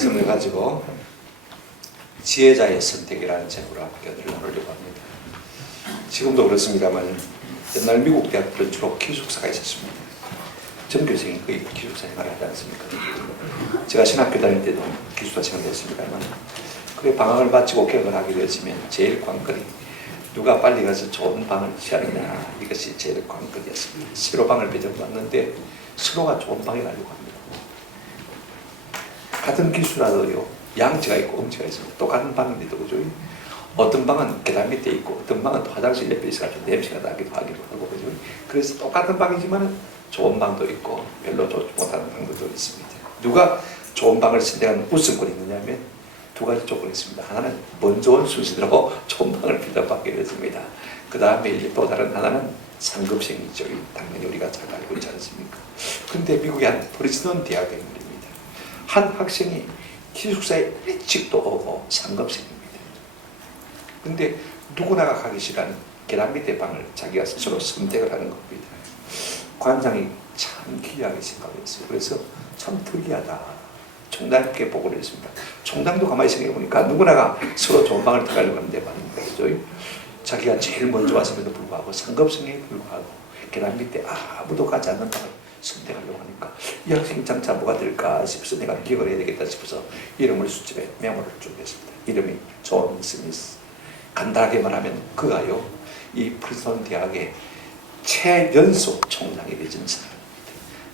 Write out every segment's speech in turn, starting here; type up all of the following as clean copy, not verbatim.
말씀을 가지고 지혜자의 선택이라는 제목으로 함께 나누려고 합니다. 지금도 그렇습니다만 옛날 미국 대학들은 주로 기숙사가 있었습니다. 전교생이 거의 기숙사 생활을 하지 않습니까? 제가 신학교 다닐 때도 기숙사 생활을 했습니다만 그래 방학을 마치고 개학을 하게 되었으면 제일 관건이 누가 빨리 가서 좋은 방을 취하느냐, 이것이 제일 관건이었습니다. 서로 방을 배정받는데 서로가 좋은 방에 가려고 합니다. 같은 기수라도요, 양치가 있고 음치가 있습니다. 똑같은 방인데도 그죠? 어떤 방은 계단 밑에 있고 어떤 방은 또 화장실 옆에 있어가지고 냄새가 나기도 하고 그죠? 그래서 똑같은 방이지만 좋은 방도 있고 별로 좋지 못한 방도 있습니다. 누가 좋은 방을 선택하는 우선권이 있느냐면 두 가지 조건이 있습니다. 하나는 먼저 온 순서대로 좋은 방을 빌려받게 되었습니다. 그 다음에 이제 또 다른 하나는 상급생이죠. 당연히 우리가 잘 알고 있지 않습니까? 그런데 미국의 한 프리스턴 대학의 말입니다. 한 학생이 기숙사에 일찍도 오고 상급생입니다. 그런데 누구나가 가기 싫어하는 계단 밑에 방을 자기가 스스로 선택을 하는 겁니다. 관장이 참 기이하게 생각했어요. 그래서 참 특이하다. 총장님께 보고를 했습니다. 총장도 가만히 생각해보니까 누구나가 서로 좋은 방을 택하려고 하는데 말입니다. 그죠? 자기가 제일 먼저 왔음에도 불구하고 상급생에 불구하고 계단 밑에 아무도 가지 않는 방을 선택하려고 하니까 이 학생이 장차 뭐가 될까 싶어서 내가 기억을 해야 되겠다 싶어서 이름을 수집해 메모를 준비했습니다. 이름이 존 스미스. 간단하게 말하면 그가요, 이 프린스턴 대학의 최연소 총장이 되진 사람입니다.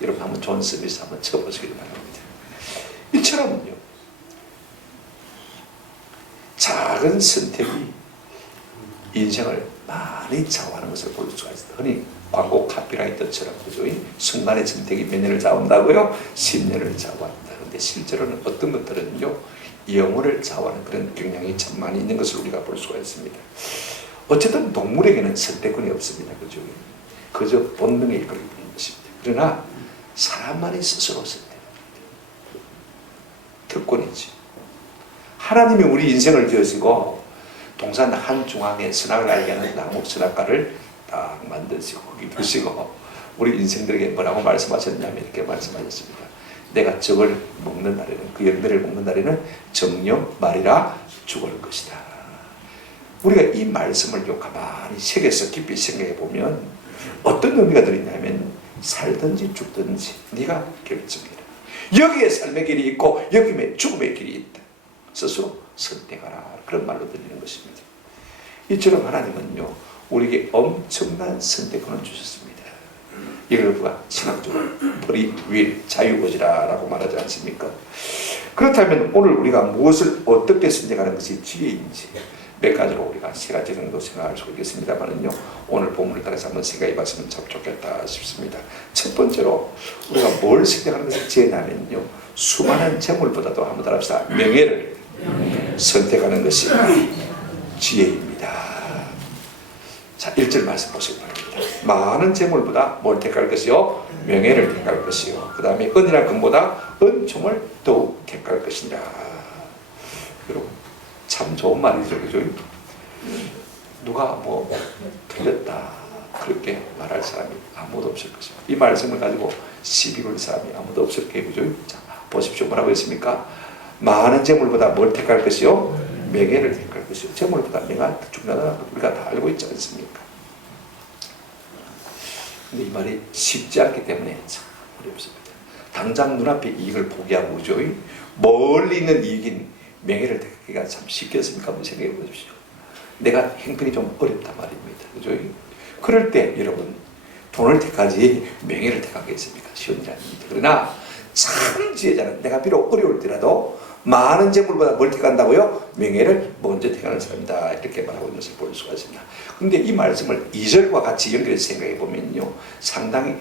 여러분 한번 존 스미스 한번 쳐보시길 바랍니다. 이처럼요, 작은 선택이 인생을 많이 좌우하는 것을 볼 수가 있습니다. 흔히 광고 카피라이터처럼 그죠? 순간의 선택이 몇 년을 좌우한다고요? 10년을 좌우한다. 그런데 실제로는 어떤 것들은요, 영혼을 좌우하는 그런 경향이 참 많이 있는 것을 우리가 볼 수가 있습니다. 어쨌든 동물에게는 선택권이 없습니다. 그죠? 그저 본능에 이끌릴 뿐인 것입니다. 그러나 사람만이 스스로 선택합니다. 특권이지. 하나님이 우리 인생을 지으시고 동산 한중앙에 선악을 알게 하는 나무 선악과를 딱 만드시고 거기 두시고 우리 인생들에게 뭐라고 말씀하셨냐면 이렇게 말씀하셨습니다. 내가 적을 먹는 날에는, 그 열매를 먹는 날에는 정령 말이라 죽을 것이다. 우리가 이 말씀을 가만히 새겨서 깊이 생각해 보면 어떤 의미가 들어있냐면 살든지 죽든지 네가 결정해라. 여기에 삶의 길이 있고 여기에 죽음의 길이 있다. 스스로 선택하라. 그런 말로 들리는 것입니다. 이처럼 하나님은요, 우리에게 엄청난 선택권을 주셨습니다. 이걸 우리가 신학적으로 free will, 자유의지라고 말하지 않습니까? 그렇다면 오늘 우리가 무엇을 어떻게 선택하는 것이 지혜인지 몇 가지로 우리가 세 가지 정도 생각할 수 있겠습니다만은요, 오늘 본문을 따라서 한번 생각해 봤으면 참 좋겠다 싶습니다. 첫 번째로 우리가 뭘 선택하는 것이 지혜냐면요, 수많은 재물보다도 한번 따라합시다. 명예를 선택하는 것이 지혜입니다. 자, 1절 말씀 보시기 바랍니다. 많은 재물보다 뭘 택할 것이요? 명예를 택할 것이요. 그 다음에 은이나 금보다 은총을 더욱 택할 것이니라. 여러분 참 좋은 말이죠. 그죠? 누가 뭐 틀렸다 그렇게 말할 사람이 아무도 없을 것입니다. 이 말씀을 가지고 시비 걸 사람이 아무도 없을 거예요. 그죠? 자, 보십시오. 뭐라고 했습니까? 많은 재물보다 뭘 택할 것이요? 명예를 택할 것이요. 재물보다 명예가 더 중요하다는 걸 우리가 다 알고 있지 않습니까? 근데 이 말이 쉽지 않기 때문에 참 어렵습니다. 당장 눈앞에 이익을 포기하고 그죠? 멀리 있는 이익인 명예를 택하기가 참 쉽겠습니까? 한번 생각해 보십시오. 내가 형편이 좀 어렵단 말입니다. 그죠? 그럴 때 여러분 돈을 택하지 명예를 택하겠습니까? 쉬운 일이 아닙니다. 그러나 참 지혜자는 내가 비록 어려울 때라도 많은 재물보다 뭘 택한다고요? 명예를 먼저 택하는 사람이다. 이렇게 말하고 있는 것을 볼 수가 있습니다. 그런데 이 말씀을 2절과 같이 연결해서 생각해 보면요, 상당히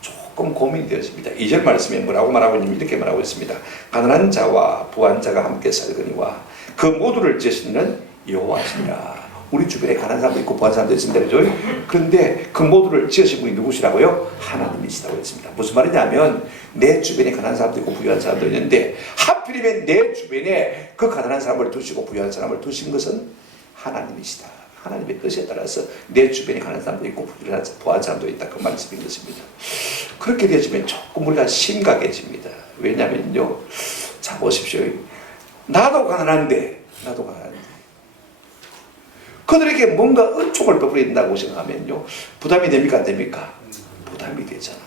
조금 고민이 되었습니다. 2절 말씀에 뭐라고 말하고 있냐면 이렇게 말하고 있습니다. 가난한 자와 부한 자가 함께 살거니와 그 모두를 지으시는 여호와시니라. 우리 주변에 가난한 사람도 있고 부한 사람도 있습니다. 그죠? 그런데 그 모두를 지으신 분이 누구시라고요? 하나님이시라고 했습니다. 무슨 말이냐면 내 주변에 가난한 사람도 있고 부유한 사람도 있는데 하필이면 내 주변에 그 가난한 사람을 두시고 부유한 사람을 두신 것은 하나님이시다. 하나님의 뜻에 따라서 내 주변에 가난한 사람도 있고 부한 사람도 있다. 그 말씀인 것입니다. 그렇게 되어지면 조금 우리가 심각해집니다. 왜냐면요, 자 보십시오. 나도 가난한데 그들에게 뭔가 은총을 베풀어야 된다고 생각하면요, 부담이 됩니까 안 됩니까? 부담이 되잖아요.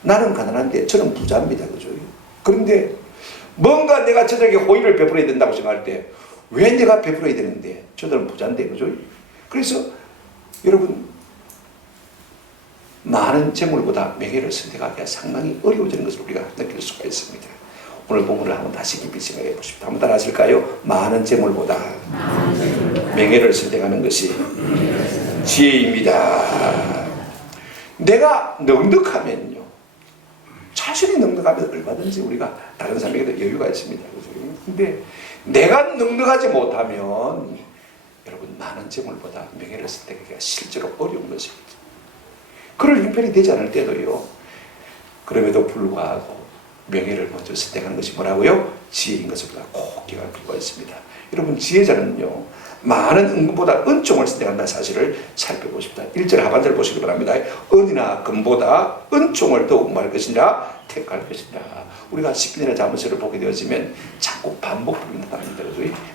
나는 가난한데 저는 부자입니다. 그죠? 그런데 뭔가 내가 저들에게 호의를 베풀어야 된다고 생각할 때 왜 내가 베풀어야 되는데 저들은 부자인데. 그죠? 그래서 여러분, 많은 재물보다 명예를 선택하기가 상당히 어려워지는 것을 우리가 느낄 수가 있습니다. 오늘 본문을 한번 다시 깊이 생각해 보십시오. 한번 따라 하실까요? 많은 재물보다 명예를 선택하는 것이 지혜입니다. 내가 넉넉하면요, 자신이 넉넉하면 얼마든지 우리가 다른 사람에게도 여유가 있습니다. 그런데 내가 넉넉하지 못하면 여러분, 많은 재물보다 명예를 선택하기가 실제로 어려운 것입니다. 그럴 형편이 되지 않을 때도요, 그럼에도 불구하고 명예를 먼저 선택하는 것이 뭐라고요? 지혜인 것을 우리가 꼭 기억할 필요가 있습니다. 여러분, 지혜자는요, 많은 은금보다 은총을 선택한다는 사실을 살펴보십시다. 1절 하반절 보시기 바랍니다. 은이나 금보다 은총을 더욱 말 것이니라 택할 것이니라. 우리가 10편이나 자문서를 보게 되어지면 자꾸 반복합니다.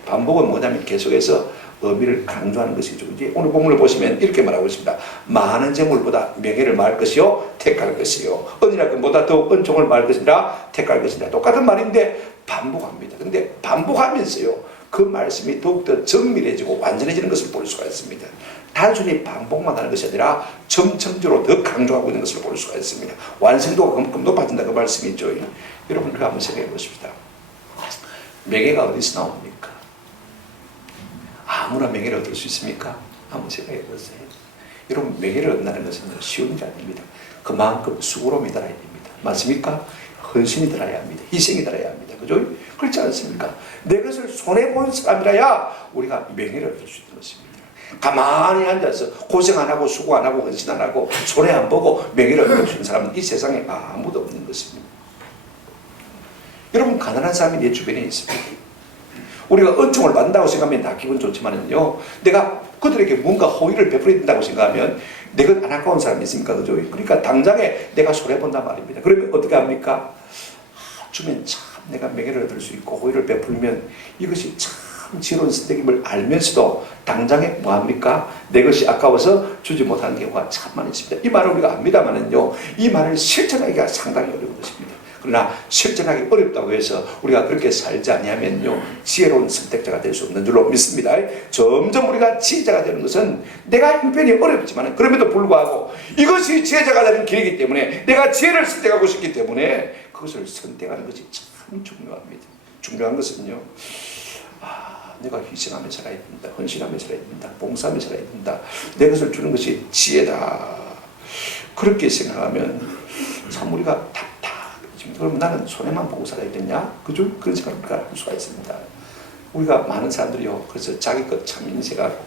반복은 뭐냐면 계속해서 의미를 강조하는 것이죠. 이제 오늘 본문을 보시면 이렇게 말하고 있습니다. 많은 재물보다 명예를 말할 것이요 택할 것이요, 은이나 금보다 더욱 은총을 말할 것이니라 택할 것이니라. 똑같은 말인데 반복합니다. 근데 반복하면서요, 그 말씀이 더욱더 정밀해지고 완전해지는 것을 볼 수가 있습니다. 단순히 반복만 하는 것이 아니라 점점적으로 더 강조하고 있는 것을 볼 수가 있습니다. 완성도가 그만큼 높아진다, 그 말씀이 있죠. 여러분, 우리가 한번 생각해 보십시다. 명예가 어디서 나옵니까? 아무나 명예를 얻을 수 있습니까? 한번 생각해 보세요. 여러분, 명예를 얻는다는 것은 쉬운 게 아닙니다. 그만큼 수고로움이 들어야 됩니다. 맞습니까? 헌신이 들어야 합니다. 희생이 들어야 합니다. 그죠? 그렇지 않습니까? 내 것을 손해본 사람이라야 우리가 명예를 얻을 수 있는 것입니다. 가만히 앉아서 고생 안 하고 수고 안 하고 헌신 안 하고 손해 안 보고 명예를 얻을 수 있는 사람은 이 세상에 아무도 없는 것입니다. 여러분, 가난한 사람이 내 주변에 있습니다. 우리가 은총을 받는다고 생각하면 다 기분 좋지만은요, 내가 그들에게 뭔가 호의를 베풀어야 된다고 생각하면 내가 안타까운 사람이 있습니까? 그죠? 그러니까 당장에 내가 손해본단 말입니다. 그러면 어떻게 합니까? 주면 참 내가 명예를 얻을 수 있고 호의를 베풀면 이것이 참 지혜로운 선택임을 알면서도 당장에 뭐합니까? 내 것이 아까워서 주지 못하는 경우가 참 많이 있습니다. 이 말을 우리가 압니다만은요, 이 말을 실천하기가 상당히 어려운 것입니다. 그러나 실천하기 어렵다고 해서 우리가 그렇게 살지 아니하면요, 지혜로운 선택자가 될 수 없는 줄로 믿습니다. 점점 우리가 지혜자가 되는 것은 내가 형편이 어렵지만 그럼에도 불구하고 이것이 지혜자가 되는 길이기 때문에 내가 지혜를 선택하고 싶기 때문에 그것을 선택하는 것이 참 중요합니다. 중요한 것은요, 내가 희생하며 살아야 된다, 헌신하며 살아야 된다, 봉사하며 살아야 된다, 내 것을 주는 것이 지혜다, 그렇게 생각하면 참 우리가 그럼 나는 손해만 보고 살아야겠냐? 그죠? 그런 생각을 우리가 할 수가 있습니다. 우리가 많은 사람들이요, 그래서 자기 것 참 인색하고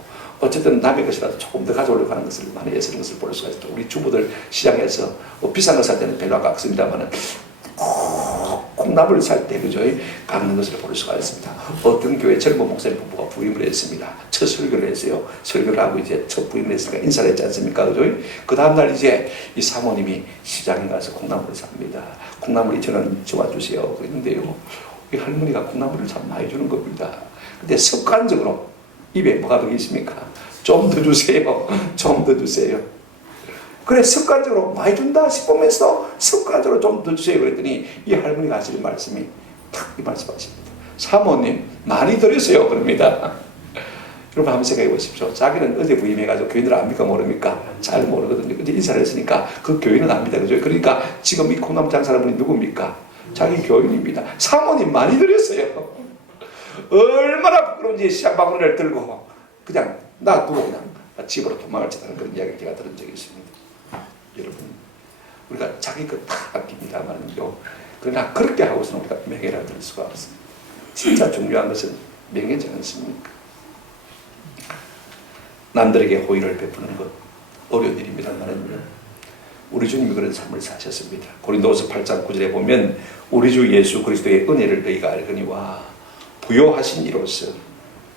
어쨌든 남의 것이라도 조금 더 가져오려고 하는 것을 많이 애쓰는 것을 볼 수가 있습니다. 우리 주부들 시장에서 비싼 거 살 때는 별로 아깝습니다만은 콩나물을 살 때 그죠? 깎는 것을 볼 수가 있습니다. 어떤 교회 젊은 목사님 부부가 부임을 했습니다. 첫 설교를 했어요. 설교를 하고 이제 첫 부임을 했으니까 인사를 했지 않습니까? 그죠? 그 다음날 이제 이 사모님이 시장에 가서 콩나물을 삽니다. 콩나물 2,000원 줘주세요. 그랬는데요, 이 할머니가 콩나물을 참 많이 주는 겁니다. 근데 습관적으로 입에 뭐가 더 있습니까? 좀 더 주세요. 좀 더 주세요. 그래, 습관적으로 많이 준다 싶으면서 습관적으로 좀 더 주세요. 그랬더니 이 할머니가 하시는 말씀이 탁 이 말씀하십니다. 사모님 많이 드리세요. 그럽니다. 여러분 한번 생각해 보십시오. 자기는 어제 부임해가지고 교인들 압니까 모릅니까? 잘 모르거든요. 근데 인사를 했으니까 그 교인은 압니다. 그죠? 그러니까 지금 이 콩나물 장사하는 분이 누굽니까? 자기 교인입니다. 사모님 많이 드렸어요. 얼마나 부끄러운지 시장 바구니를 들고 그냥 놔두고 그냥 집으로 도망을 치는 그런 이야기를 제가 들은 적이 있습니다. 여러분, 우리가 자기 것 다 아낍니다만요, 그러나 그렇게 하고서는 우리가 명예를 얻을 수가 없습니다. 진짜 중요한 것은 명예지 않습니까? 남들에게 호의를 베푸는 것 어려운 일입니다만은요, 우리 주님이 그런 삶을 사셨습니다. 고린도후서 8장 9절에 보면 우리 주 예수 그리스도의 은혜를 너희가 알거니와 부요하신 이로써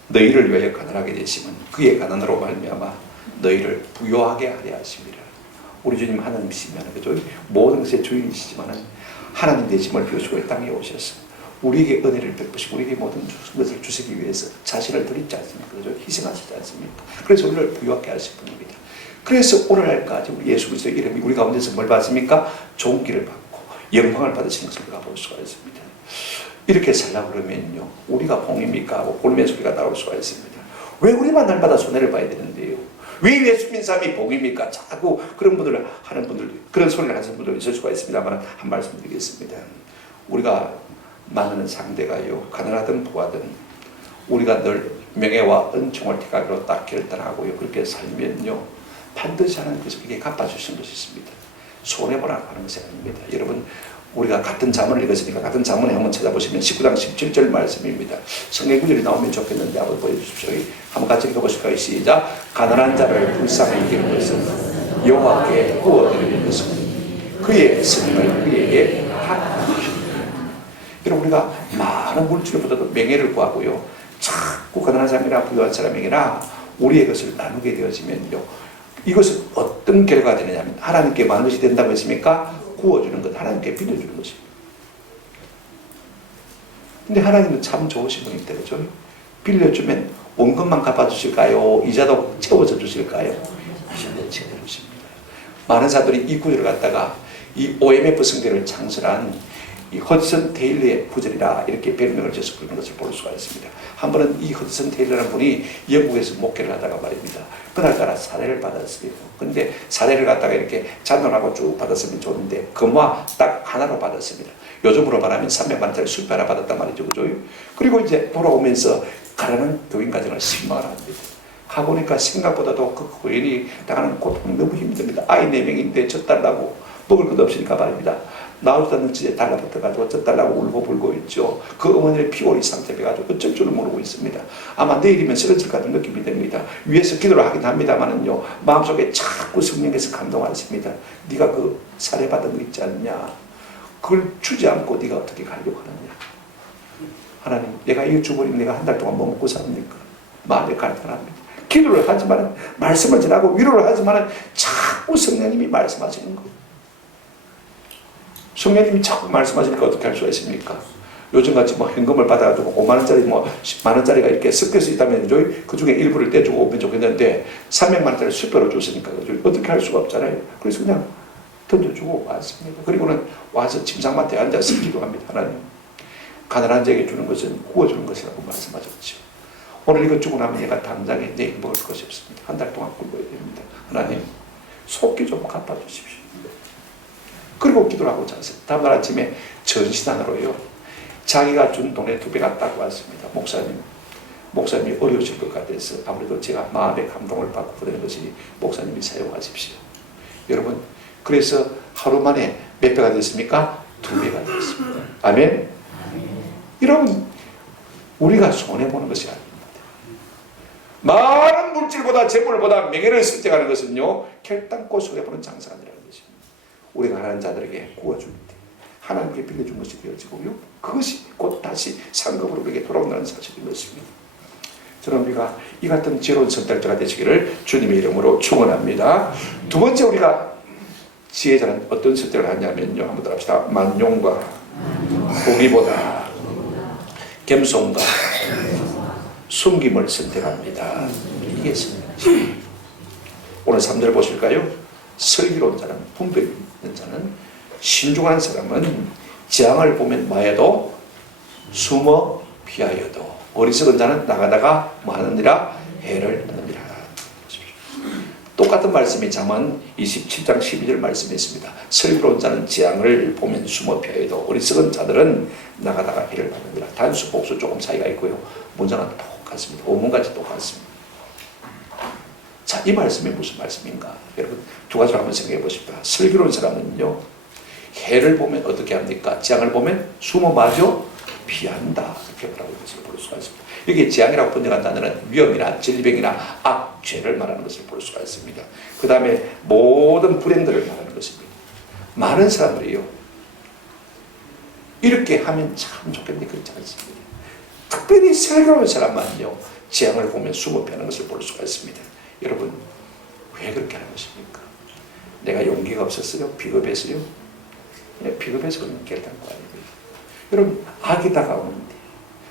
너희를 위하여 가난하게 되시면 그의 가난으로 말미암아 너희를 부요하게 하려 하심이라. 우리 주님 하나님이시면 그죠? 모든 것의 주인이시지만은 하나님 되심을 비우시고 이 땅에 오셔서 우리에게 은혜를 베푸시고 우리에게 모든 것을 주시기 위해서 자신을 드리지 않습니까? 그죠? 희생하시지 않습니까? 그래서 우리를 부유하게 하실 분입니다. 그래서 오늘날까지 우리 예수 그리스도의 이름이 우리 가운데서 뭘 받습니까? 존귀를 받고 영광을 받으시는 것을 우리가 볼 수가 있습니다. 이렇게 살려고 그러면요, 우리가 봉입니까? 하고 골매 소리가 나올 수가 있습니다. 왜 우리만 날마다 손해를 봐야 되는데요? 왜 예수 믿는 사람이 복입니까? 자꾸 그런 분들 하는 분들, 그런 소리를 하는 분들 있을 수가 있습니다만 한 말씀 드리겠습니다. 우리가 만나는 상대가요, 가난하든 부하든 우리가 늘 명예와 은총을 택하기로 딱 결단하고요, 그렇게 살면요, 반드시 하는 것을 그게 갚아주시는 것이 있습니다. 손해보라고 하는 것이 아닙니다. 여러분, 우리가 같은 자문을 읽었으니까 같은 자문에 한번 찾아보시면 19장 17절 말씀입니다. 성경 구절이 나오면 좋겠는데 한번 보여주십시오. 한번 같이 읽어보실까요? 시작. 가난한 자를 불쌍히 여기는 것은 여호와께 구워드리는 것은 그의 승리를 그에게 하십니다. 여러분, 우리가 많은 물질보다도 명예를 구하고요, 자꾸 가난한 사람이나 부유한 사람에게나 우리의 것을 나누게 되어지면요, 이것은 어떤 결과가 되느냐면 하나님께 많은 것이 된다고 했습니까? 구워주는 것, 하나님께 빌려주는 것입니다. 근데 하나님은 참 좋으신 분인데, 그죠? 빌려주면 온 것만 갚아주실까요? 이자도 채워서 주실까요? 이자도 채워주십니다. 많은 사람들이 이 구절을 갖다가 이 OMF 성대를 창설한 이 허드슨 테일러의 구절이라 이렇게 별명을 지어서 부르는 것을 볼 수가 있습니다. 한 번은 이 허드슨 테일러라는 분이 영국에서 목회를 하다가 말입니다, 그날따라 사례를 받았어요. 근데 사례를 갖다가 이렇게 잔돈하고 쭉 받았으면 좋은데 금화 딱 하나로 받았습니다. 요즘으로 말하면 300만 원짜리 수표 하나 받았단 말이죠, 그죠? 그리고 이제 돌아오면서 가라는 교인 가정을 실망을 합니다. 가보니까 생각보다도 그 교인이 당하는 고통이 너무 힘듭니다. 아이 4명인데 젖달라고 먹을 것 없으니까 말입니다, 나오지도 않는 짓에 달라붙어가지고 젖달라고 울고 불고 있죠. 그 어머니의 피골이 상태돼가지고 어쩔 줄을 모르고 있습니다. 아마 내일이면 쓰러질 것 같은 느낌이 됩니다. 위에서 기도를 하긴 합니다만은요, 마음속에 자꾸 성령께서 감동하십니다. 네가 그 살해받은 거 있지 않냐, 그걸 주지 않고 네가 어떻게 가려고 하느냐. 하나님, 내가 이거 주버리면 내가 한 달 동안 뭐 먹고 삽니까? 마음에 갈등합니다. 기도를 하지만, 말씀을 전하고 위로를 하지만 자꾸 성령님이 말씀하시는 거예요. 성령님이 자꾸 말씀하시니까 어떻게 할 수가 있습니까? 요즘같이 뭐 현금을 받아가지고 5만원짜리 뭐 10만원짜리가 이렇게 섞여서 있다면 그 중에 일부를 떼주고 오면 좋겠는데 300만원짜리 수표로 줬으니까 어떻게 할 수가 없잖아요. 그래서 그냥 던져주고 왔습니다. 그리고는 와서 침상맡에 앉아서 기도합니다. 하나님, 가난한 자에게 주는 것은 구워주는 것이라고 말씀하셨죠. 오늘 이거 주고 나면 얘가 당장에 내일 먹을 것이 없습니다. 한 달 동안 굶어야 됩니다. 하나님, 속기 좀 갚아주십시오. 그리고 기도를 하고 잤어요. 다음날 아침에 전신안으로요, 자기가 준 돈의 2배가 딱 왔습니다. 목사님이 어려우실 것 같아서 아무래도 제가 마음의 감동을 받고 보내는 것이 목사님이 사용하십시오. 여러분, 그래서 하루 만에 몇 배가 됐습니까? 2배가 됐습니다. 아멘? 여러분, 우리가 손해보는 것이 아닙니다. 많은 물질보다 재물보다 명예를 선택하는 것은요, 결단코 손해보는 장사가 아니라는 것입니다. 우리가 하나님 자들에게 구워줄 때 하나님께 빌려준 것이 되어지고요, 그것이 곧 다시 상급으로 우리에게 돌아온다는 사실인 것입니다. 저는 우리가 이 같은 지혜로운 선택자가 되시기를 주님의 이름으로 축원합니다. 두 번째, 우리가 지혜자는 어떤 선택을 하냐면요, 한번 더 합시다. 만용과 보기보다 겸손과 숨김을 선택합니다. 이게 선택입니다. 오늘 3절 보실까요? 슬기로운 자는, 분별 있는 자는, 신중한 사람은 재앙을 보면 마에도 숨어 피하여도, 어리석은 자는 나가다가 뭐 하느니라? 해를 얻느니라. 똑같은 말씀이 잠언 27장 12절 말씀에 있습니다. 슬기로운 자는 재앙을 보면 숨어 피하여도 어리석은 자들은 나가다가 해를 받느니라. 단수 복수 조금 차이가 있고요, 문장은 똑같습니다. 원문까지 똑같습니다. 자, 이 말씀이 무슨 말씀인가? 여러분, 두 가지로 한번 생각해 보십시다. 슬기로운 사람은요, 해를 보면 어떻게 합니까? 재앙을 보면 숨어 마저 피한다. 이렇게 말하고 있는 것을 볼 수가 있습니다. 여기 재앙이라고 번역한 단어는 위험이나 질병이나 악죄를 말하는 것을 볼 수가 있습니다. 그 다음에 모든 불행들을 말하는 것입니다. 많은 사람들이요, 이렇게 하면 참 좋겠는데 그렇지 않습니다. 특별히 슬기로운 사람만요, 재앙을 보면 숨어 피하는 것을 볼 수가 있습니다. 여러분, 왜 그렇게 하는 것입니까? 내가 용기가 없었어요? 비겁했어요? 비겁해서 그런 결단한 거 아닙니다. 여러분, 악이 다가오는데,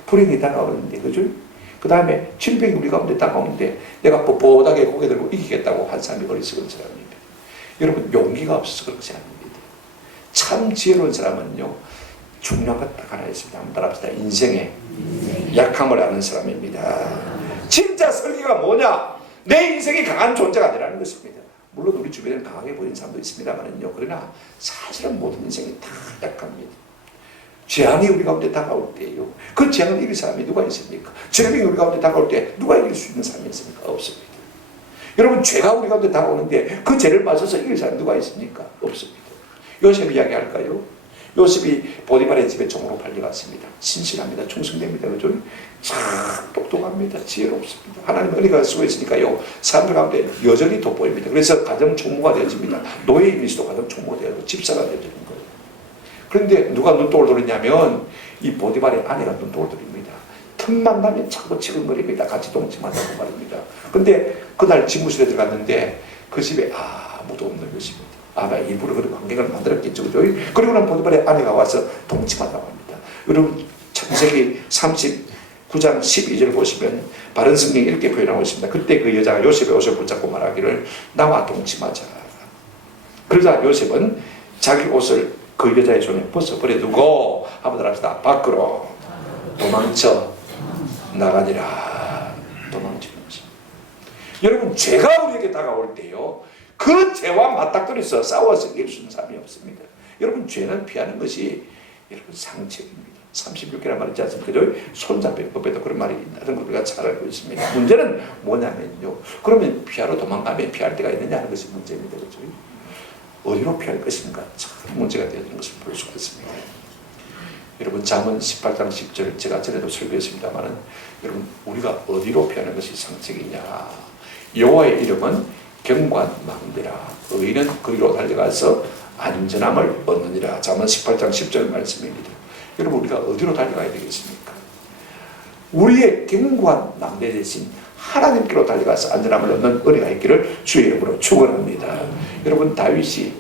불행이 다가오는데, 그죠? 그 다음에 질병이 우리 가운데 다가오는데 내가 뻣뻣하게 고개 들고 이기겠다고 한 사람이 어리석은 사람입니다. 여러분, 용기가 없어서 그렇지 않습니다. 참 지혜로운 사람은요, 중요한 것 딱 하나 있습니다. 한번 따라합시다. 인생의 약함을 아는 사람입니다. 진짜 설계가 뭐냐? 내 인생이 강한 존재가 아니라는 것입니다. 물론 우리 주변에는 강하게 보이는 사람도 있습니다만요, 그러나 사실은 모든 인생이 다 약합니다. 재앙이 우리 가운데 다가올 때요, 그 재앙을 이길 사람이 누가 있습니까? 질병이 우리 가운데 다가올 때 누가 이길 수 있는 사람이 있습니까? 없습니다. 여러분, 죄가 우리 가운데 다가오는데 그 죄를 맞서서 이길 사람이 누가 있습니까? 없습니다. 요셉 이야기 할까요? 요셉이 보디발의 집에 종으로 팔려갔습니다. 신실합니다. 충성됩니다. 그죠? 참 똑똑합니다. 지혜롭습니다. 하나님 은혜가 쓰고 있으니까요, 사람들 가운데 여전히 돋보입니다. 그래서 가정 총무가 되어집니다. 노예이면서도 가정 총무가 되고 집사가 되어지는 거예요. 그런데 누가 눈독을 들었냐면 이 보디발의 아내가 눈독을 들입니다. 틈만 나면 자꾸 치근거립니다. 같이 동침한다고 말입니다. 근데 그날 집무실에 들어갔는데 그 집에 아무도 없는 것입니다. 아마 일부러 그런 환경을 만들었겠죠. 그죠? 그리고 난 보디발의 아내가 와서 동침하다고 합니다. 여러분, 창세기 39장 12절 보시면 바른 성경이 이렇게 표현하고 있습니다. 그때 그 여자가 요셉의 옷을 붙잡고 말하기를 나와 동침하자. 그러자 요셉은 자기 옷을 그 여자의 손에 벗어버려두고 한번 합시다. 밖으로 도망쳐 나가니라. 도망치는 거죠. 여러분, 죄가 우리에게 다가올 때요, 그 죄와 맞닥뜨려서 싸워서 이길 수 있는 사람이 없습니다. 여러분, 죄는 피하는 것이 여러분 상책입니다. 36개란 말이 있지 않습니까? 손자병법에도 그런 말이 있다는 걸 우리가 잘 알고 있습니다. 문제는 뭐냐면요, 그러면 피하러 도망가면 피할 데가 있느냐 하는 것이 문제입니다. 그렇죠? 어디로 피할 것인가 참 문제가 되는 것을 볼 수가 있습니다. 여러분, 잠언 18장 10절 제가 전에도 설교했습니다만, 여러분, 우리가 어디로 피하는 것이 상책이냐? 여호와의 이름은 경관망대라. 의인은 거기로 달려가서 안전함을 얻느니라. 잠언 18장 10절 말씀입니다. 여러분, 우리가 어디로 달려가야 되겠습니까? 우리의 경관망대 대신 하나님께로 달려가서 안전함을 얻는 은혜가 있기를 주의 이름으로 축원합니다. 여러분, 다윗이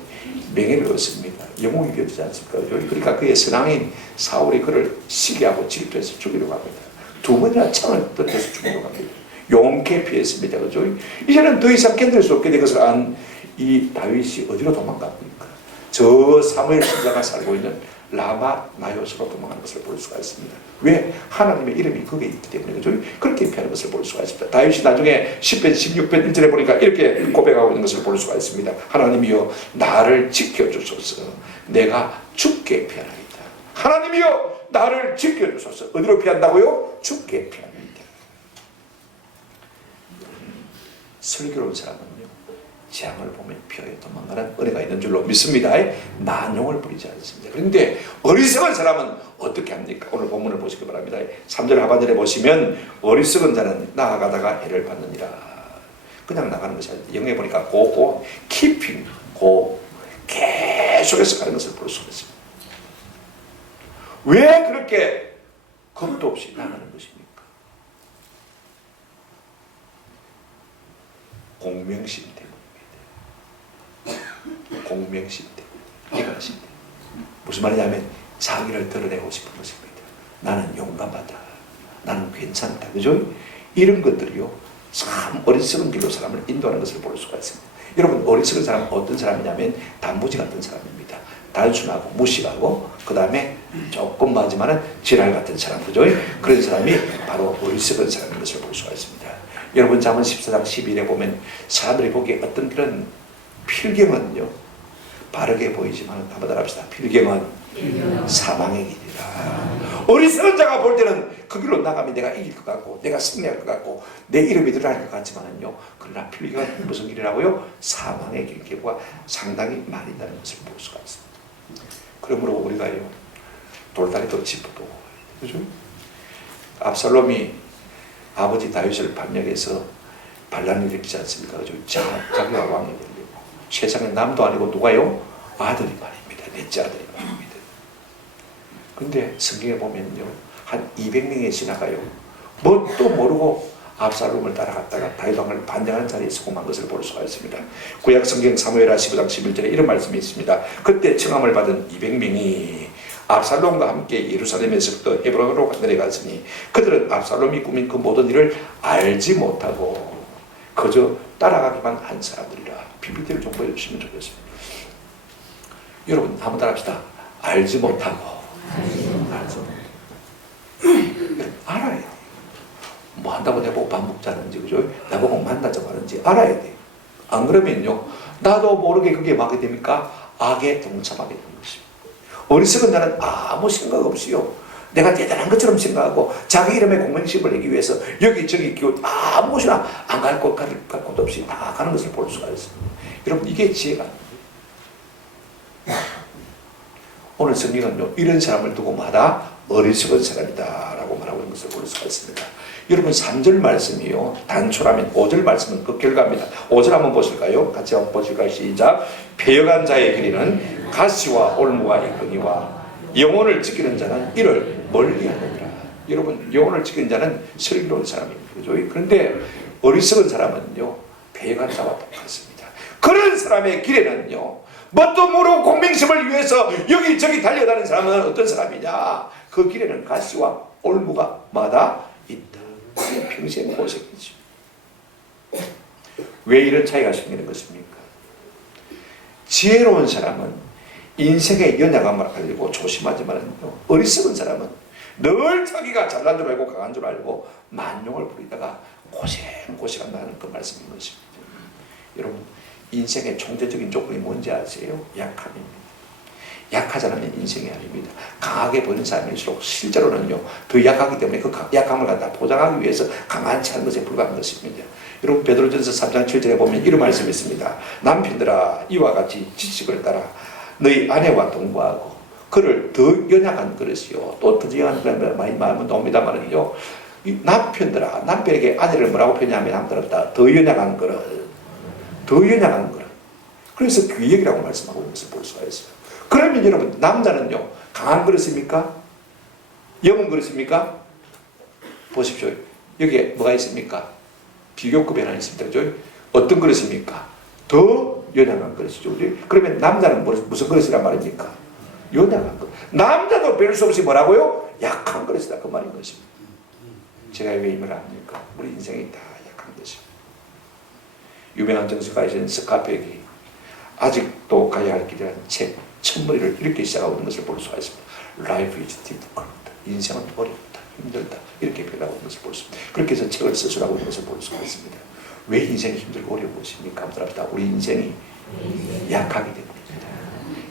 명예를 얻습니다. 영웅이 되지 않습니까? 그러니까 그의 선왕인 사울이 그를 시기하고 질투해서 죽이려고 합니다. 2번이나 창을 던져서 죽이려고 합니다. 용케 피했습니다. 그죠? 이제는 더 이상 견딜 수 없게 된 것을 안 이 다윗이 어디로 도망갑니까? 저 사무엘 신자가 살고 있는 라마 나요스로 도망가는 것을 볼 수가 있습니다. 왜? 하나님의 이름이 거기에 있기 때문에. 그죠? 그렇게 피하는 것을 볼 수가 있습니다. 다윗이 나중에 10편 16편 1절에 보니까 이렇게 고백하고 있는 것을 볼 수가 있습니다. 하나님이여, 나를 지켜주소서. 내가 죽게 피하나이다. 하나님이여, 나를 지켜주소서. 어디로 피한다고요? 죽게 피합니다. 슬기로운 사람은요, 재앙을 보면 피하여 도망가는 은혜가 있는 줄로 믿습니다. 만용을 부리지 않습니다. 그런데 어리석은 사람은 어떻게 합니까? 오늘 본문을 보시기 바랍니다. 3절 하반절에 보시면 어리석은 자는 나아가다가 해를 받느니라. 그냥 나가는 것이 아니라 영에 보니까 고 keeping, 계속해서 가는 것을 볼 수가 있습니다. 왜 그렇게 겁도 없이 나가는 것입니까? 공명심 때문입니다. 공명심 때문에. 이것이 무슨 말이냐면 자기를 드러내고 싶은 것입니다. 나는 용감하다. 나는 괜찮다. 그죠? 이런 것들이요, 참 어리석은 길로 사람을 인도하는 것을 볼 수가 있습니다. 여러분, 어리석은 사람은 어떤 사람이냐면 단무지 같은 사람입니다. 단순하고 무식하고 그 다음에 조금 맞지만은 지랄 같은 사람. 그죠? 그런 사람이 바로 어리석은 사람인 것을 볼 수가 있습니다. 여러분, 잠언 14장 12절에 보면 사람들이 보기에 어떤 그런 필경은요, 바르게 보이지만 한번 따라합시다. 필경은 사망의 길이라. 어리석은 자가 볼 때는 그 길로 나가면 내가 이길 것 같고 내가 승리할 것 같고 내 이름이 드러날 것 같지만은요, 그러나 필경은 무슨 길이라고요? 사망의 길과 상당히 많이 있다는 것을 볼 수가 있습니다. 그러므로 우리가요, 돌다리도 짚어도, 그죠? 압살롬이 아버지 다윗을 반역해서 반란을 일으키지 않습니까? 그죠? 자기가 왕이 되려고. 세상에 남도 아니고 누가요? 아들이 말입니다. 넷째 아들이 말입니다. 근데 성경에 보면요, 한 200명의 신하가요, 뭣도 모르고 압살롬을 따라갔다가 다윗왕을 반대하는 자리에 서고만 것을 볼 수가 있습니다. 구약 성경 사무엘하 15장 11절에 이런 말씀이 있습니다. 그때 청함을 받은 200명이 압살롬과 함께 예루살렘에서부터 헤브론으로 내려갔으니 그들은 압살롬이 꾸민 그 모든 일을 알지 못하고 그저 따라가기만 한 사람들이라. PPT를 좀 보여주시면 좋겠습니다. 여러분 한번 따라합시다. 알지 못하고 알아야 돼. 뭐 한다고 내보고 밥 먹자는지, 그죠? 나보고 만나자고 하는지 알아야 돼. 안 그러면요, 나도 모르게 그게 막게 됩니까? 악에 동참하게 되는 것입니다. 어리석은 자는 아무 생각 없이요, 내가 대단한 것처럼 생각하고 자기 이름에 공명심을 내기 위해서 여기저기 기웃 아무 곳이나 안 갈 곳, 갈 곳 없이 다 가는 것을 볼 수가 있습니다. 여러분, 이게 지혜가 아닙니다. 오늘 성경은요, 이런 사람을 두고마다 어리석은 사람이다 라고 말하고 있는 것을 볼 수가 있습니다. 여러분 3절 말씀이요, 단초라면 5절 말씀은 그 결과입니다. 5절 한번 보실까요? 같이 한번 보실까요? 시작. 패역한 자의 길이는 가시와 올무와 이끈이와 영혼을 지키는 자는 이를 멀리하느니라. 여러분, 영혼을 지키는 자는 슬기로운 사람입니다. 그죠? 그런데 어리석은 사람은요, 패역한 자와 똑같습니다. 그런 사람의 길에는요, 뭣도 모르고 공명심을 위해서 여기저기 달려다니는 사람은 어떤 사람이냐? 그 길에는 가시와 올무가 마다 있다. 평생 고생이죠. 왜 이런 차이가 생기는 것입니까? 지혜로운 사람은 인생의 연약함을 알고 조심하지만요, 어리석은 사람은 늘 자기가 잘난 줄 알고 강한 줄 알고 만용을 부리다가 고생한다는 그 말씀인 것입니다. 여러분, 인생의 총체적인 조건이 뭔지 아세요? 약함입니다. 약하지 않으면 인생이 아닙니다. 강하게 보이는 사람일수록 실제로는요, 더 약하기 때문에 그 약함을 갖다 포장하기 위해서 강한 채 하는 것에 불과한 것입니다. 여러분, 베드로전서 3장 7절에 보면 이런 말씀이 있습니다. 남편들아, 이와 같이 지식을 따라 너희 아내와 동거하고 그를 더 연약한 그릇이요, 또 더 연약한 그릇 많이 말하면 나옵니다만은요, 남편들아, 남편에게 아내를 뭐라고 표현하면 남들었다, 더 연약한 그릇, 더 연약한 그릇. 그래서 귀역이라고 말씀하고 있는 것을 볼 수가 있어요. 그러면 여러분, 남자는요, 강한 그릇입니까? 영은 그릇입니까? 보십시오. 여기에 뭐가 있습니까? 비교급이 하나 있습니다. 그죠? 어떤 그릇입니까? 더 연약한 그릇이죠. 그러면 남자는 무슨 그릇이란 말입니까? 연약한 그릇. 남자도 별 수 없이 뭐라고요? 약한 그릇이다. 그 말인 것입니다. 제가 왜 이 말을 합니까? 우리 인생이 다 약한 것입니다. 유명한 정서가이신 스카펙이 아직도 가야 할 길이라는 책 첫머리를 이렇게 시작하고 있는 것을 볼 수가 있습니다. Life is difficult. 인생은 어렵다, 힘들다, 이렇게 표현하고 있는 것을 볼 수 있습니다. 그렇게 해서 책을 서술하고 있는 것을 볼 수가 있습니다. 왜 인생이 힘들고 어려운 것입니까? 한번 합시다. 우리 인생이 약하기 때문입니다.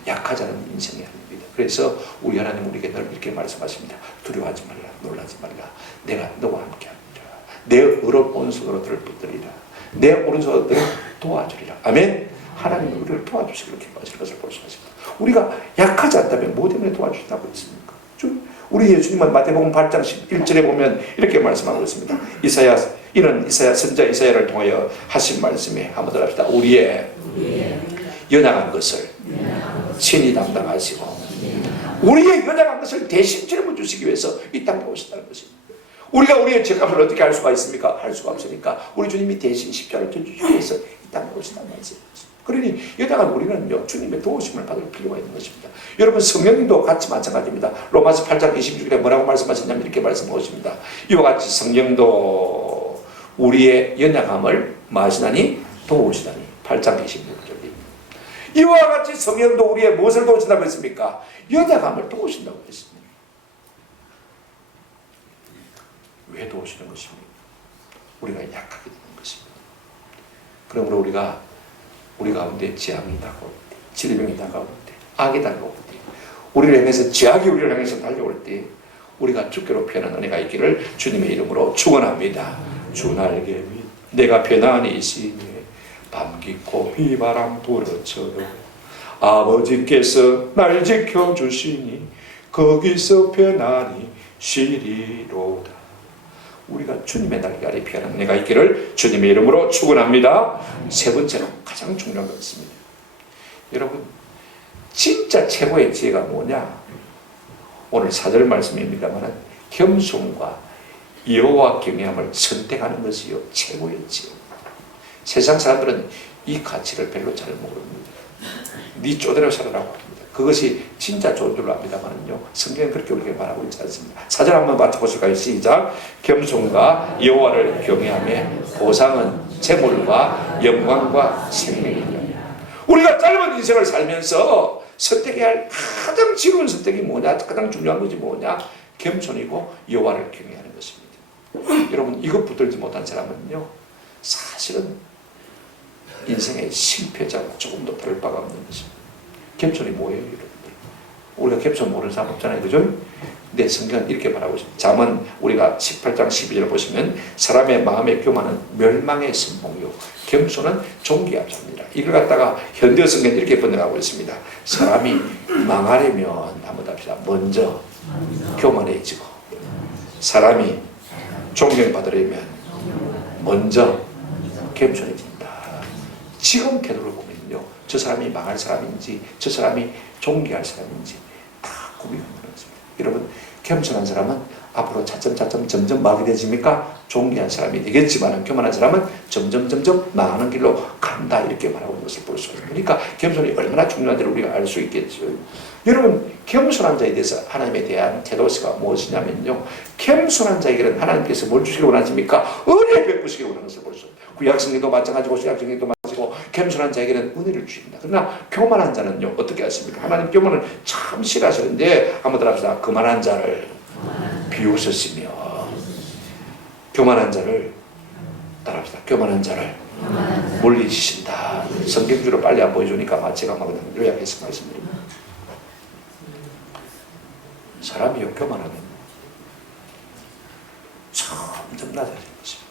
약하지 않은 인생이 아닙니다. 그래서 우리 하나님 우리에게 늘 이렇게 말씀하십니다. 두려워하지 말라, 놀라지 말라. 내가 너와 함께합니다. 내 의로운 오른손으로 너를 붙들리라. 내 오른손으로 너를 도와주리라. 아멘. 하나님이 우리를 도와주시기로 기뻐하시는 것을 볼 수가 있습니다. 우리가 약하지 않다면 뭐 때문에 도와주신다고 했습니까? 우리 예수님은 마태복음 8장 11절에 보면 이렇게 말씀하고 있습니다. 이는 이사야 선자 이사야를 통하여 하신 말씀에 한번 더 합시다. 우리의 연약한 것을 친히 담당하시고 우리의 연약한 것을 대신 짊어 주시기 위해서 이 땅에 오셨다는 것입니다. 우리가 우리의 죄값을 어떻게 할 수가 있습니까? 할 수가 없으니까 우리 주님이 대신 십자가를 져주시기 위해서 이 땅에 오신다는 말씀입니다. 그러니 연약한 우리는요, 주님의 도우심을 받을 필요가 있는 것입니다. 여러분, 성령님도 같이 마찬가지입니다. 로마서 8장 26절에 뭐라고 말씀하셨냐면 이렇게 말씀하고 있습니다. 이와 같이 성령도 우리의 연약함을 마시나니 도우시다니. 8장 26절입니다. 이와 같이 성령도 우리의 무엇을 도우신다고 했습니까? 연약함을 도우신다고 했습니다. 왜 도우시는 것입니까? 우리가 약하게 되는 것입니다. 그러므로 우리 가운데 재앙이 다가올 때, 질병이 다가올 때, 악이 다가올 때, 우리를 향해서 죄악이 우리를 향해서 달려올 때 우리가 주께로 피하는 은혜가 있기를 주님의 이름으로 축원합니다. 주 날개 위 내가 편안히 있으니 밤 깊고 비바람 불어쳐도 아버지께서 날 지켜주시니 거기서 편안히 쉬리로다. 우리가 주님의 날개 아래 피하는 은혜가 있기를 주님의 이름으로 축원합니다. 세 번째로 가장 중요한 것 있습니다. 여러분, 진짜 최고의 지혜가 뭐냐? 오늘 4절 말씀입니다만 겸손과 여호와 경외함을 선택하는 것이요 최고였지요. 세상 사람들은 이 가치를 별로 잘 모릅니다. 네 쪼대로 살아라고 합니다. 그것이 진짜 좋은 줄로 압니다만요, 성경은 그렇게 우리에게 말하고 있지 않습니다. 사절 한번 맞춰보실까요? 시작. 겸손과 여호와를 경외하며 보상은 재물과 영광과 생명이다. 우리가 짧은 인생을 살면서 선택해야 할 가장 지루한 선택이 뭐냐, 가장 중요한 것이 뭐냐, 겸손이고 여호와를 경외하는 것입니다. 여러분, 이것 붙들지 못한 사람은요, 사실은 인생의 실패자고 조금도 다를 바가 없는 것입니다. 겸손이 뭐예요, 여러분들? 우리가 겸손 모르는 사람 없잖아요, 그죠? 근데 성경은 이렇게 말하고 있습니다. 잠언 우리가 18장 12절을 보시면 사람의 마음의 교만은 멸망의 선봉이요 겸손은 존귀한 자입니다. 이걸 갖다가 현대 성경은 이렇게 번역하고 있습니다. 사람이 망하려면 한번 합시다. 먼저 교만해지고, 사람이 존경받으려면 먼저 겸손해진다. 지금 태도를 보면요, 저 사람이 망할 사람인지 저 사람이 존귀할 사람인지 다 구분이 되는 것입니다. 여러분, 겸손한 사람은 앞으로 차츰차츰 점점 뭐하게 되십니까? 존귀한 사람이 되겠지만, 교만한 사람은 점점 망하는 길로 간다, 이렇게 말하고 있는 것을 볼 수 있습니다. 그러니까 겸손이 얼마나 중요한지를 우리가 알 수 있겠죠. 여러분, 겸손한 자에 대해서 하나님에 대한 태도가 무엇이냐면요, 겸손한 자에게는 하나님께서 뭘 주시기 원하십니까? 은혜 베푸시기 원하는 것을 볼 수 있습니다. 구약성경도 마찬가지고 신약성경도 마찬가지고 겸손한 자에게는 은혜를 주십니다. 그러나 교만한 자는요, 어떻게 하십니까? 하나님 교만을 참 싫어하시는데, 한번 더 합시다. 교만한 자를 비웃으시며, 교만한 자를 따라합시다. 교만한 자를 물리치신다. 성경주로 빨리 안 보여주니까 제가 막 요약해서 말씀드립니다. 사람이 교만하면 점점 낮아지는 것입니다.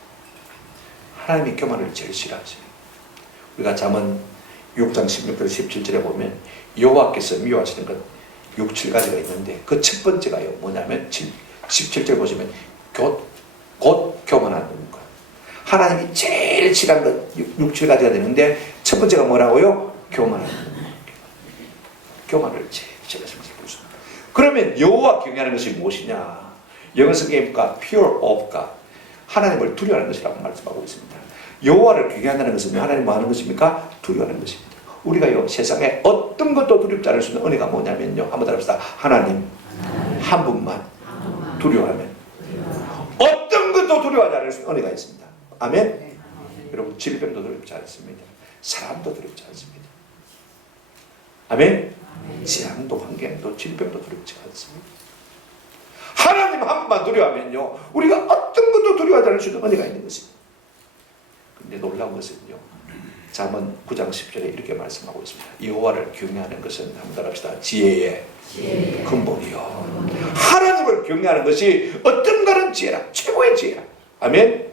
하나님이 교만을 제일 싫어하세요. 우리가 잠언 6장 16절 17절에 보면 여호와께서 미워하시는 것 6, 7가지가 있는데, 그 첫 번째가요 뭐냐면 17절 보시면 곧 교만한 것. 하나님이 제일 싫어하는 것 6, 7가지가 되는데, 첫 번째가 뭐라고요? 교만한 것. 교만을 제일 싫어하십니다. 그러면 여호와 경외하는 것이 무엇이냐? 영어 성경에 보니까 fear of God, 하나님을 두려워하는 것이라고 말씀하고 있습니다. 여호와를 경외한다는 것은 하나님 뭐 하는 것입니까? 두려워하는 것입니다. 우리가요, 세상에 어떤 것도 두렵지 않을 수 있는 은혜가 뭐냐면요, 한번 따라합시다. 하나님 한 분만 두려워하면 어떤 것도 두려워하지 않을 수 있는 은혜가 있습니다. 아멘. 여러분, 질병도 두렵지 않습니다. 사람도 두렵지 않습니다. 아멘. 재앙도 환경도 질병도 두렵지 않습니다. 하나님 한 분만 두려워하면요, 우리가 어떤 것도 두려워하지 않을 수 있는 은혜가 있는 것입니다. 근데 놀라운 것은요, 잠언 9장 10절에 이렇게 말씀하고 있습니다. 여호와를 경외하는 것은, 한번 합시다. 지혜의 근본이요. 하나님을 경외하는 것이 어떤가는 지혜라, 최고의 지혜라. 아멘.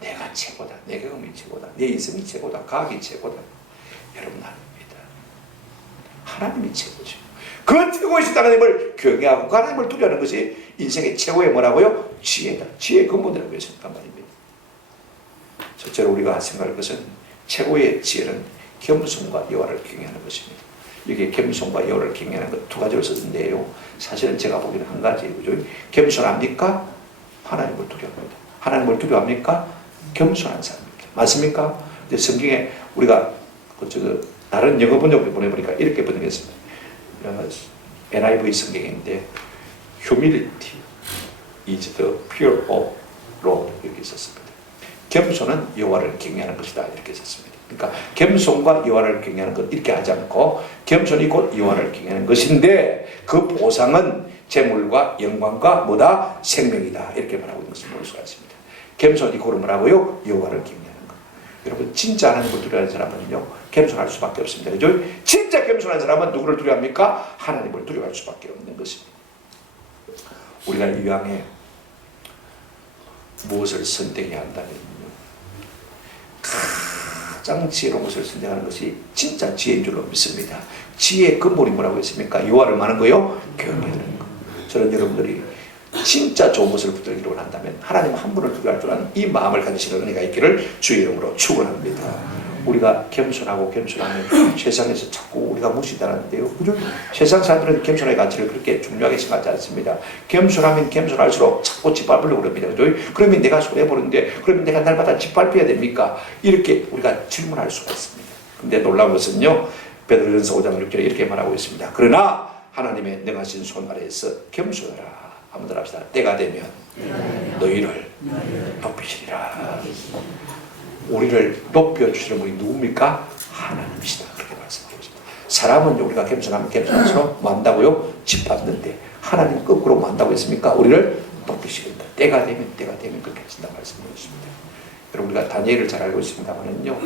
내가 최고다, 내 경험이 최고다, 내 인생이 최고다, 과학이 최고다. 여러분, 아닙니다. 하나님이 최고죠. 그 최고이신 하나님을 경외하고 하나님을 두려워하는 것이 인생의 최고의 뭐라고요? 지혜다. 지혜의 근본이라고 했으니까 말입니다. 첫째로 우리가 생각할 것은, 최고의 지혜는 겸손과 여호와를 경외하는 것입니다. 여기에 겸손과 여호와를 경외하는 것 두 가지를 썼는데요, 사실은 제가 보기에는 한 가지예요. 그죠? 겸손합니까? 하나님을 두려워합니다. 하나님을 두려워합니까? 겸손한 사람입니다. 맞습니까? 근데 성경에 우리가 다른 영어 번역을 보내보니까 이렇게 번역했습니다. NIV 성경인데 humility is the fear of Lord, 이렇게 썼습니다. 겸손은 여호와를 경외하는 것이다, 이렇게 썼습니다. 그러니까 겸손과 여호와를 경외하는 것, 이렇게 하지 않고 겸손이 곧 여호와를 경외하는 것인데, 그 보상은 재물과 영광과 뭐다? 생명이다, 이렇게 말하고 있는 것을 볼 수가 있습니다. 겸손이 곧 뭐라고요? 여호와를 경외하는 것. 여러분, 진짜 하나님을 두려워하는 사람은요, 겸손할 수밖에 없습니다. 그죠? 진짜 겸손한 사람은 누구를 두려워합니까? 하나님을 두려워할 수밖에 없는 것입니다. 우리가 이왕에 무엇을 선택해야 한다면요, 가장 지혜로운 것을 선택하는 것이 진짜 지혜인 줄로 믿습니다. 지혜의 근본이 뭐라고 했습니까? 여호와를 많은 거요? 경외하는 것. 저는 여러분들이 진짜 좋은 것을 붙들기를 원한다면 하나님 한 분을 두려워할 줄 아는 이 마음을 가지시는 은혜가 있기를 주의 이름으로 축원합니다. 우리가 겸손하고 겸손하면 세상에서 자꾸 우리가 무시당하는데요. 그죠? 세상 사람들은 겸손의 가치를 그렇게 중요하게 생각하지 않습니다. 겸손하면 겸손할수록 자꾸 짓밟으려고 그럽니다. 그죠? 그러면 내가 손해보는데, 그러면 내가 날마다 짓밟혀야 됩니까? 이렇게 우리가 질문할 수가 있습니다. 근데 놀라운 것은요, 베드로전서 5장 6절에 이렇게 말하고 있습니다. 그러나 하나님의 능하신 손 아래에서 겸손하라. 한번 더 합시다. 때가 되면 너희를 높이시리라. 우리를 높여주시는 분이 누굽니까? 하나님이시다. 그렇게 말씀하고 있습니다. 사람은 우리가 겸손하면 겸손할수록 뭐 한다고요? 짓밟는데, 하나님 거꾸로 뭐 한다고 했습니까? 우리를 높이시겠다. 때가 되면 그렇게 하신다고 말씀하고 있습니다. 여러분, 우리가 다니엘을 잘 알고 있습니다만은요,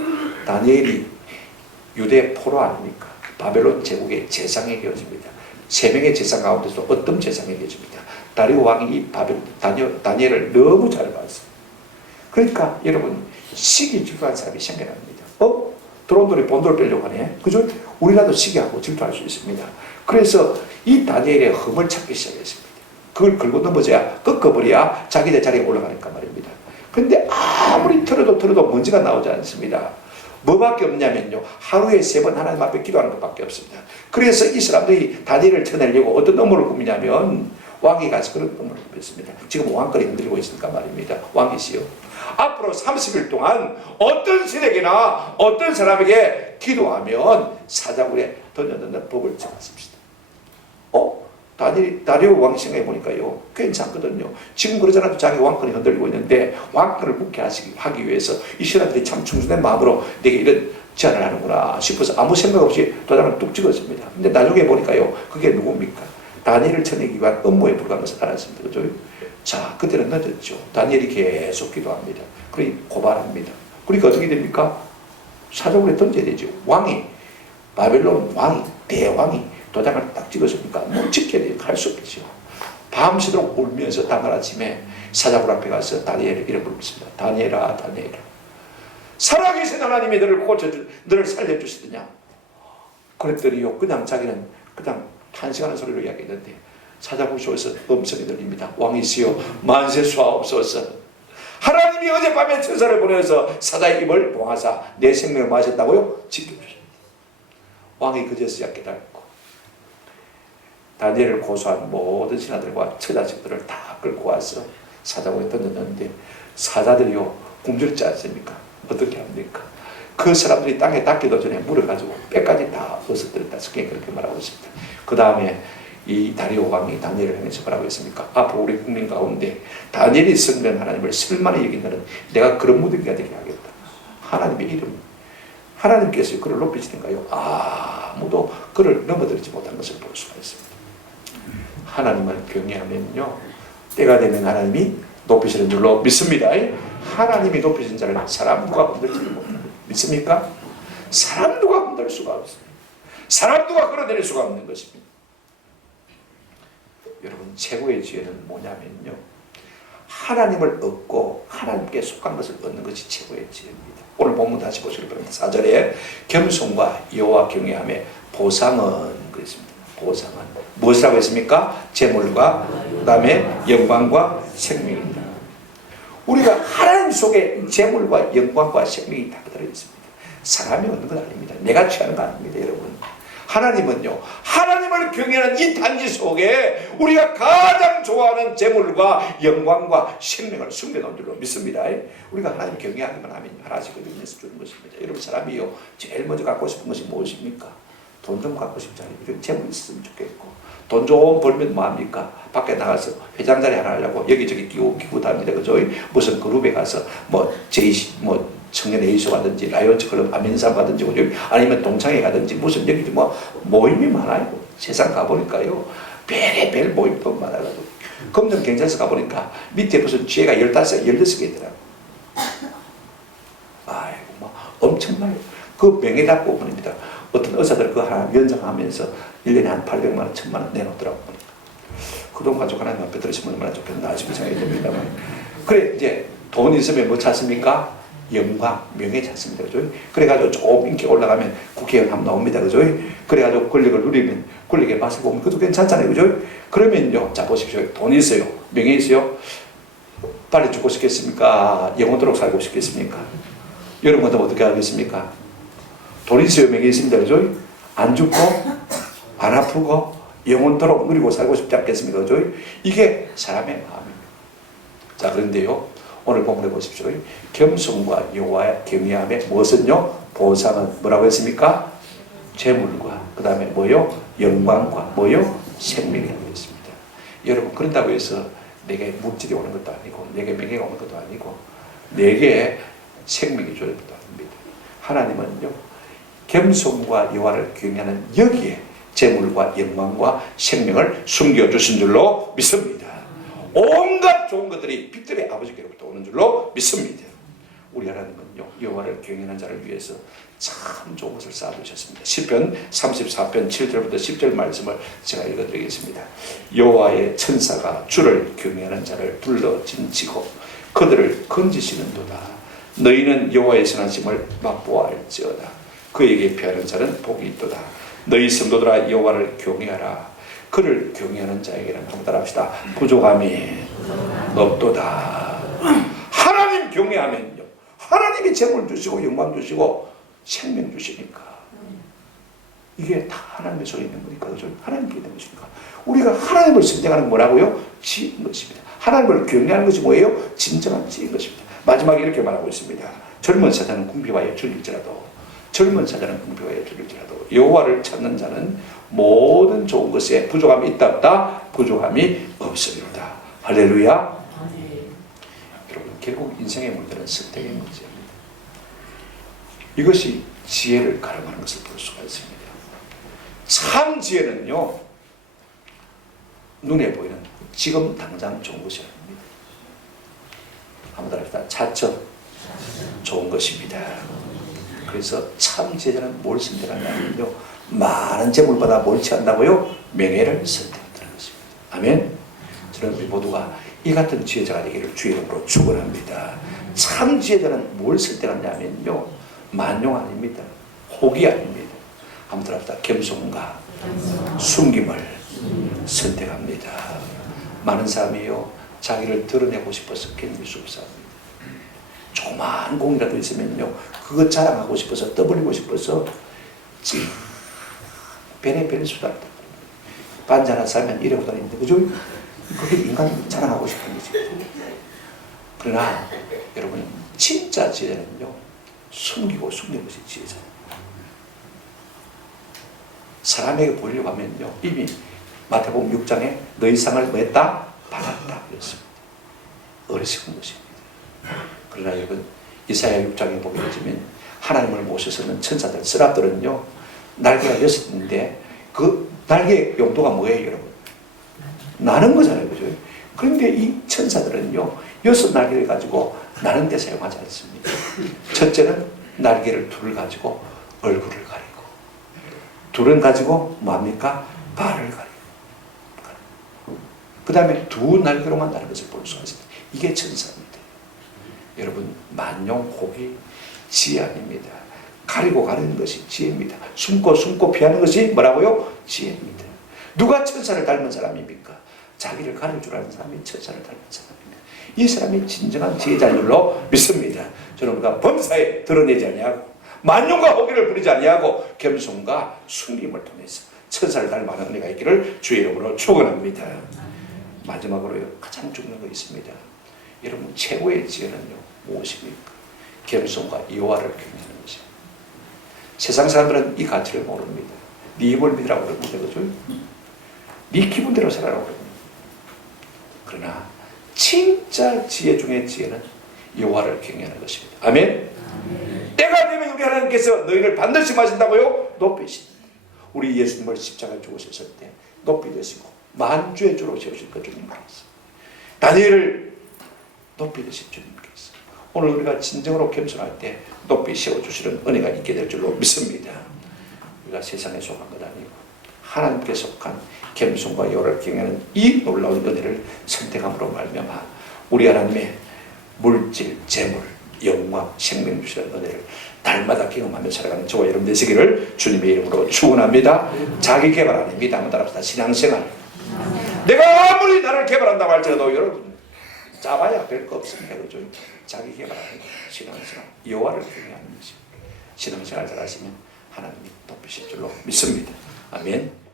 다니엘이 유대 포로 아닙니까? 바벨론 제국의 제상에 되어집니다. 3명의 제상 가운데서 어떤 제상에 되어집니다. 다리오 왕이 이 다니엘을 너무 잘 봤어요. 그러니까 여러분, 시기 질투하는 사람이 생겨납니다. 드론돌이 본돌 빼려고 하네. 그죠? 우리라도 시기하고 질투할 수 있습니다. 그래서 이 다니엘의 흠을 찾기 시작했습니다. 그걸 긁고 넘어져야, 꺾어버려야 자기네 자리에 올라가니까 말입니다. 그런데 아무리 틀어도 먼지가 나오지 않습니다. 뭐밖에 없냐면요, 하루에 3번 하나님 앞에 기도하는 것밖에 없습니다. 그래서 이 사람들이 다니엘을 쳐내려고 어떤 음모를 꾸미냐면, 왕이 가서 그런 음모를 꾸몄습니다. 지금 왕권이 흔들리고 있으니까 말입니다. 왕이시여, 앞으로 30일 동안 어떤 신에게나 어떤 사람에게 기도하면 사자굴에 던져넣는 법을 정하십시다. 다리오 왕 생각해 보니까요, 괜찮거든요. 지금 그러잖아도 자기 왕권이 흔들리고 있는데 왕권을 묵게 하기 위해서 이 사람들이 참 충성된 마음으로 내게 이런 제안을 하는구나 싶어서 아무 생각 없이 도장을 뚝 찍었습니다. 근데 나중에 보니까요, 그게 누굽니까? 다니엘을 쳐내기 위한 업무에 불과한 것을 알았습니다. 그죠? 자, 그때는 늦었죠. 다니엘이 계속 기도합니다. 그러니 고발합니다. 그러니까 어떻게 됩니까? 사자굴에 던져야 되죠. 바벨론 왕이, 대왕이 도장을 딱 찍었으니까 못 지켜야 돼요. 할 수 없죠. 밤새도록 울면서 다음날 아침에 사자굴 앞에 가서 다니엘을 이름 부릅니다. 다니엘아, 살아계신 하나님이 너를 살려주시더냐? 그랬더니요, 그냥 자기는 그냥 탄식하는 소리로 이야기했는데, 사자굴 속에서 음성이 들립니다. 왕이시여, 만세 수하옵소서. 하나님이 어젯밤에 천사를 보내서 사자의 입을 봉하사 내 생명을 마셨다고요? 지켜주십니다. 왕이 그제서야 깨닫고 다니엘을 고소한 모든 신하들과 처자식들을 다 끌고 와서 사자굴에 던졌는데, 사자들이요, 굶주렸지 않습니까? 어떻게 합니까? 그 사람들이 땅에 닿기도 전에 물어가지고 뼈까지 다 벗어들었다. 성경에 그렇게 말하고 있습니다. 그 다음에 이 다리오 왕이 다니엘을 향해서 뭐라고 했습니까? 앞으로 우리 국민 가운데 다니엘이 성령 하나님을 쓸만히 여기는 내가 그런 무대가 되게 하겠다. 하나님의 이름, 하나님께서 그를 높이시는가요? 아무도 그를 넘어들지 못한 것을 볼 수가 있습니다. 하나님을 경외하면요, 때가 되면 하나님이 높이시는 줄로 믿습니다. 하나님이 높이신 자를 사람 누가 건들지 못합니다. 믿습니까? 사람 누가 건들 수가 없습니다. 사람 누가 끌어내릴 수가 없는 것입니다. 여러분, 최고의 지혜는 뭐냐면요, 하나님을 얻고 하나님께 속한 것을 얻는 것이 최고의 지혜입니다. 오늘 본문 다시 보시기 바랍니다. 4절에 겸손과 여호와 경외함의 보상은 그랬습니다. 보상은 무엇이라고 했습니까? 재물과 그 다음에 영광과 생명입니다. 우리가 하나님 속에 재물과 영광과 생명이 다 들어있습니다. 사람이 얻는 건 아닙니다. 내가 취하는 거 아닙니다. 여러분, 하나님은요, 하나님을 경외하는 이 단지 속에 우리가 가장 좋아하는 재물과 영광과 생명을 숨겨놓은 줄로 믿습니다. 우리가 하나님 경외하기만 하면 하나씩 얻어내서 주는 것입니다. 여러분, 사람이요, 제일 먼저 갖고 싶은 것이 무엇입니까? 돈 좀 갖고 싶잖아요. 재물 있으면 좋겠고, 돈 좀 벌면 뭐합니까? 밖에 나가서 회장 자리 하나 하려고 여기저기 끼고 다닙니다. 그죠? 무슨 그룹에 가서 청년 에이스 가든지 라이온즈 클럽 아멘산 가든지 아니면 동창회 가든지 무슨 여기 모임이 많아요. 세상 가보니까요, 별의별 모임도 많아가지고 검정 경찰서 가보니까 밑에 무슨 지혜가 15, 16개 있더라고. 아이고, 엄청나요. 그 명예답 부분입니다. 어떤 의사들 그거 하나 연장하면서 1년에 한 800만 원, 1000만 원 내놓더라고. 그 돈 가지고 하나님 앞에 들으시면 얼마나 좋겠나 아시고 생각이 듭니다만. 그래, 이제 돈 있으면 뭐 찾습니까? 영광, 명예 찾습니다. 그죠? 그래가지고 조금 인기 올라가면 국회의원 한번 나옵니다. 그죠? 그래가지고 권력을 누리면 권력의 맛을 보면 그것도 괜찮잖아요. 그죠? 그러면요, 자, 보십시오. 돈 있어요. 명예 있어요. 빨리 죽고 싶겠습니까? 영원토록 살고 싶겠습니까? 여러분은 어떻게 하겠습니까? 돈 있어요, 명예 있습니다. 그죠? 안 죽고 안 아프고 영원토록 누리고 살고 싶지 않겠습니까? 그죠? 이게 사람의 마음입니다. 자, 그런데요, 오늘 본문에 보십시오. 겸손과 여호와의 경외함의 무엇은요? 보상은 뭐라고 했습니까? 재물과 그 다음에 뭐요? 영광과 뭐요? 생명이라고 했습니다. 여러분, 그런다고 해서 내게 물질이 오는 것도 아니고 내게 명예가 오는 것도 아니고 내게 생명이 주는 것도 아닙니다. 하나님은요, 겸손과 여호와를 경외하는 여기에 재물과 영광과 생명을 숨겨주신 줄로 믿습니다. 온갖 좋은 것들이 빛들의 아버지께로부터 오는 줄로 믿습니다. 우리 하나님은요, 여호와를 경외하는 자를 위해서 참 좋은 것을 쌓아두셨습니다. 시편 34편 7절부터 10절 말씀을 제가 읽어드리겠습니다. 여호와의 천사가 주를 경외하는 자를 불러 진치고 그들을 건지시는도다. 너희는 여호와의 선하심을 맛보아할지어다. 그에게 피하는 자는 복이 있도다. 너희 성도들아 여호와를 경외하라. 그를 경외하는 자에게는 한번 따라합시다. 부족함이 없도다. 하나님 경외하면요, 하나님이 재물 주시고 영광 주시고 생명 주시니까 이게 다 하나님의 손에 있는 거니까, 그죠? 하나님께 있는 것이니까 우리가 하나님을 선택하는 뭐라고요? 지인 것입니다. 하나님을 경외하는 것이 뭐예요? 진정한 지인 것입니다. 마지막에 이렇게 말하고 있습니다. 젊은 사자는 궁핍하여 줄일지라도, 젊은 사자는 궁핍하여 줄일지라도 여호와를 찾는 자는 모든 좋은 것에 부족함이 있다 없다? 부족함이 없으리로다. 할렐루야. 여러분, 결국 인생의 문제는 선택의 문제입니다. 이것이 지혜를 가름하는 것을 볼 수가 있습니다. 참 지혜는요, 눈에 보이는 지금 당장 좋은 것이 아닙니다. 한번 합시다. 차츰 좋은 것입니다. 그래서 참 지혜자는 뭘 선택하냐면요, 많은 재물보다 뭘 취한다고요? 명예를 선택한다는 것입니다. 아멘. 저는 우리 모두가 이 같은 지혜자가 되기를 주의 이름으로 축원합니다. 참 지혜자는 뭘 선택하냐면요, 만용 아닙니다. 호기 아닙니다. 한번 합시다. 겸손과 숨김을 선택합니다. 많은 사람이요, 자기를 드러내고 싶어서 견딜 수 없습니다. 조그마한 공이라도 있으면요, 그것 자랑하고 싶어서, 떠벌리고 싶어서 베네벨 수다. 반찬한 살면 이러고 다니는데, 그죠? 그게 인간 자랑하고 싶은 거지. 그러나 여러분, 진짜 지혜는요, 숨기고 숨기는 것이 지혜잖아요. 사람에게 보이려고 하면요, 이미 마태복음 6장에 너희 상을 뭐 했다? 받았다 그랬습니다. 어리석은 것입니다. 그러나 여러분, 이사야 6장에 보게 되면 하나님을 모셔서는 천사들, 스랍들은요, 날개가 6인데 그 날개의 용도가 뭐예요, 여러분? 나는 거잖아요, 그죠? 그런데 이 천사들은요, 6날개를 가지고 나는 데 사용하지 않습니다. 첫째는 날개를 둘을 가지고 얼굴을 가리고, 둘은 가지고 뭡니까? 발을 가리고, 그 다음에 두 날개로만 나는 것을 볼 수가 있습니다. 이게 천사입니다. 여러분, 만용, 호기, 지혜 아닙니다. 가리고 가리는 것이 지혜입니다. 숨고 피하는 것이 뭐라고요? 지혜입니다. 누가 천사를 닮은 사람입니까? 자기를 가릴 줄 아는 사람이 천사를 닮은 사람입니다. 이 사람이 진정한 지혜자인 줄로 믿습니다. 저는 우리가 범사에 드러내지 아니하고 만용과 호기를 부리지 아니하고 겸손과 숨김을 통해서 천사를 닮아가는 은혜가 있기를 주의 이름으로 축원합니다. 마지막으로요, 가장 중요한 거 있습니다. 여러분, 최고의 지혜는요, 무엇입니까? 겸손과 여호와를 경외하는 것입니다. 세상 사람들은 이 가치를 모릅니다. 네 입을 믿으라고 그럽니다. 그죠? 네 기분대로 살아라고 그럽니다. 그러나 진짜 지혜 중에 지혜는 여호와를 경외하는 것입니다. 아멘. 때가 되면 우리 하나님께서 너희를 반드시 마신다고요? 높이신다. 우리 예수님을 십자가에 죽으셨을 때 높이 되시고 만주의 주로 세우실 것 주님 말씀. 다니엘을 높이 되신 주님께서 오늘 우리가 진정으로 겸손할 때 높이 세워주시는 은혜가 있게 될 줄로 믿습니다. 우리가 세상에 속한 것 아니고 하나님께 속한 겸손과 여호와를 경외하는 이 놀라운 은혜를 선택함으로 말미암아 우리 하나님의 물질, 재물, 영광, 생명 주시는 은혜를 날마다 경험하며 살아가는 저와 여러분 되시기를 주님의 이름으로 축원합니다. 자기 개발 아닙니다. 한번 따라합시다. 신앙생활. 내가 아무리 나를 개발한다고 할지라도 여러분 짜봐야 별 거 없습니다. 그죠? 자기 개발 아닙니다. 신앙생활. 여호와를 경외하는 것입니다. 신앙생활 잘하시면 하나님이 돕으실 줄로 믿습니다. 아멘.